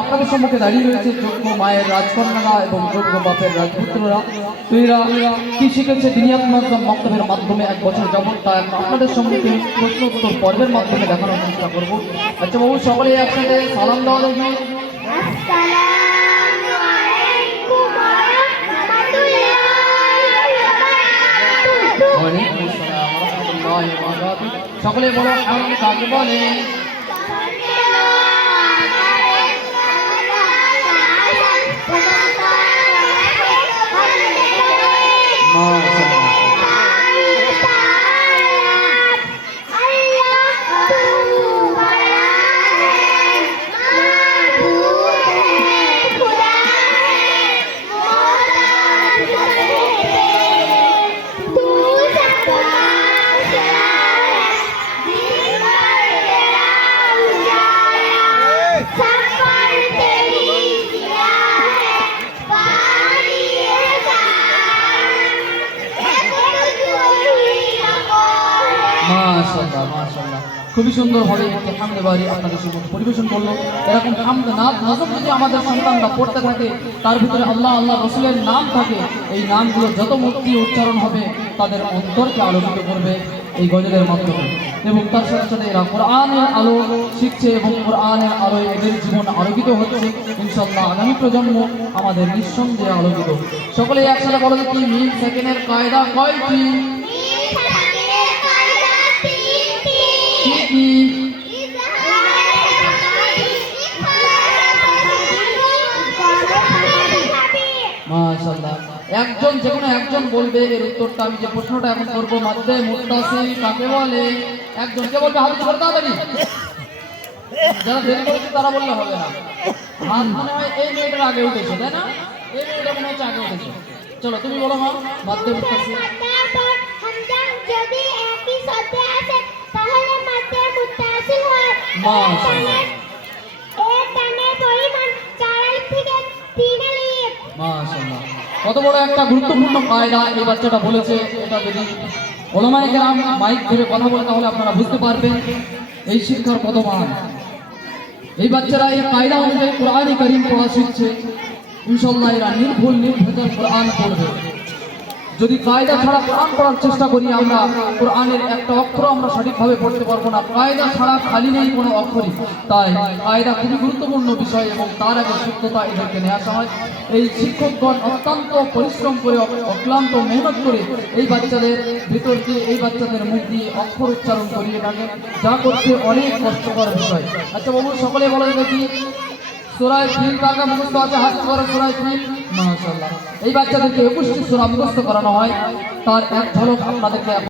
আপনাদের সম্মুখে দাঁড়িয়ে রয়েছে যোগ্য মায়ের রাজকন্যারা এবং যোগ্য বাপের রাজপুত্ররা। তো এরা কি শিখেছে দিনিয়াত মক্তবের মাধ্যমে 1 বছর যাবত, তা আপনাদের সম্মুখে প্রশ্ন উত্তর পর্বের মাধ্যমে দেখানোর চেষ্টা করবো। আচ্ছা বাবু, সকলে একসাথে সালাম দেওয়া দেখি। সকলে বলো হাম কাকে বলে? মাশাআল্লাহ মাশাআল্লাহ, খুবই সুন্দরভাবে হামদে বাড়ি আপনাদের সম্মুখে পরিবেশন করলো। এরকম হামদ নাম নজম যদি আমাদের সন্তানরা পড়তে থাকে, তার ভিতরে আল্লাহ আল্লাহ রসুলের নাম থাকে, এই নামগুলো যত মুক্তি উচ্চারণ হবে তাদের অন্তরকে আলোকিত করবে এই গজলের মাধ্যমে। এবং তার সাথে সাথে এরা কোরআনের আলো শিখছে এবং কোরআনের আলোয় এদের জীবন আলোকিত হচ্ছে। ইনশাআল্লাহ আগামী প্রজন্ম আমাদের নিঃসন্দেহে আলোকিত। সকলে একসাথে বলো যে কি মিম সেকেন্ডের কায়দা কয়টি? মাশাআল্লাহ, একজন যে কোনো একজন বলবে এর উত্তরটা। আমি যে প্রশ্নটা এখন করবো, মাদ্দে মুত্তাসিল কাকে বলে? একজন কে বলবে? হাত ধরে তাড়াতাড়ি। যারা দেরি করেছে তারা বললে হবে না। হাত মনে হয় এই মেয়েটার আগে উঠেছে, তাই না? এই মেয়েটা মনে হচ্ছে আগে উঠেছে। চলো তুমি বলো মা, মাদ্দে মুত্তাসিল। যদি একই শব্দে আসে তাহলে মাদ্দে মুত্তাসিল হয়। মাশাআল্লাহ, এর টানের পরিমাণ 4 আলিফ থেকে 3 আলিফ। মাশাআল্লাহ, কত বড় একটা গুরুত্বপূর্ণ কায়দা এই বাচ্চাটা বলেছে। এটা যদি ওলামায়ে কেরাম মাইক ধরে কথা বলে তাহলে আপনারা বুঝতে পারবেন এই শিক্ষার কত মান। এই বাচ্চারা এই কায়দা অনুযায়ী কোরআনে কারীম পড়া শিখছে। ইনশাআল্লাহ এরা নির্ভুল নির্ভেজাল কোরআন পড়বে। যদি কায়দা ছাড়া কোরআন পড়ার চেষ্টা করি আমরা, কোরআনের একটা অক্ষর আমরা সঠিকভাবে পড়তে পারবো না। কায়দা ছাড়া খালি নেই কোনো অক্ষরই। তাই কায়দা খুবই গুরুত্বপূর্ণ বিষয় এবং তার আগে শিক্ষতা এদেরকে নিয়ে আসা হয়। এই শিক্ষকগণ অত্যন্ত পরিশ্রম করে অক্লান্ত মেহনত করে এই বাচ্চাদের ভিতর দিয়ে, এই বাচ্চাদের মুখ দিয়ে অক্ষর উচ্চারণ করিয়ে থাকেন, যা করতে অনেক কষ্টকর বিষয়। আচ্ছা বাবু, সকলে বলো দেখি সূরা ফিল কার কার মুখস্থ আছে? হাত করে সূরা ফিল। মাশাআল্লাহ, এই বাচ্চাদেরকে 21টি সূরা মুখস্থ করানো হয়। তার এক ঝলক আপনাদেরকে